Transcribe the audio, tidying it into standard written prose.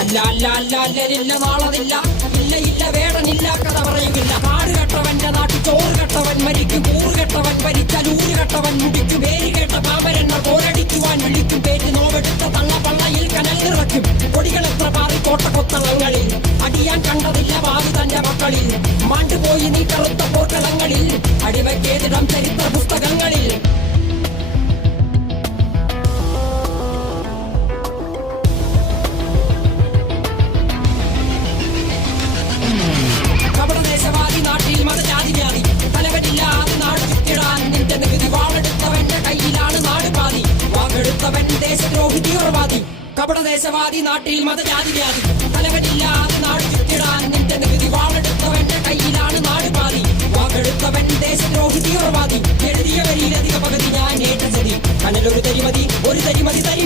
അല്ല അല്ല അല്ല അല്ലരില്ല നാളതില്ല, ഇല്ല ഇല്ല വേടനില്ല കഥ പറയുകില്ല. കാട് കെട്ടവന്റെ നാട്ടിൽ ചോറ് കെട്ടവൻ മരിക്കും, കൂറ് കെട്ടവൻ ഭരിച്ചാൽ ഊര് കെട്ടവൻ മുടിക്കും. പേര് കേട്ട പാമ്പരെണ്ണ പോരടിക്കുവാൻ വിളിക്കും, പേര് നോവെടുത്ത തള്ള പള്ളയിൽ കനൽ നിറയ്ക്കും. കൊടികൾ എത്ര പാറി കോട്ടക്കൊത്തളങ്ങളിൽ, അടിയാൻ കണ്ടതില്ല ഭാവി തന്റെ മക്കളിൽ. മാണ്ടുപോയി നീ കറുത്ത പോർക്കളങ്ങളിൽ, അടിവയ്ക്കേതിടം ചരിത്ര പുസ്തകങ്ങളിൽ. കപടദേശവാദി നാട്ടിൽ മതജാതി വ്യാധി, തലവനില്ലാതെ നാട് ചുറ്റിടാൻ നിന്റെ നികുതി. വാളെടുത്തവന്റെ കയ്യിലാണ് നാട് പാതി, വാക്കെടുത്തവൻ ദേശദ്രോഹി തീവ്രവാദി. കപടദേശവാദി നാട്ടിൽ മതജാതി വ്യാധി, തലവനില്ലാതെ നാട് ചുറ്റിടാൻ നിന്റെ നികുതി. വാളെടുത്തവന്റെ കയ്യിലാണ് നാട് പാതി, വാക്കെടുത്തവൻ ദേശദ്രോഹി തീവ്രവാദി. എഴുതിയ വരിയിലധിക പകുതി ഞാൻ ഏറ്റ ചതി, കനലൊരു തരിമതി ഒരു തരിമതി തരി.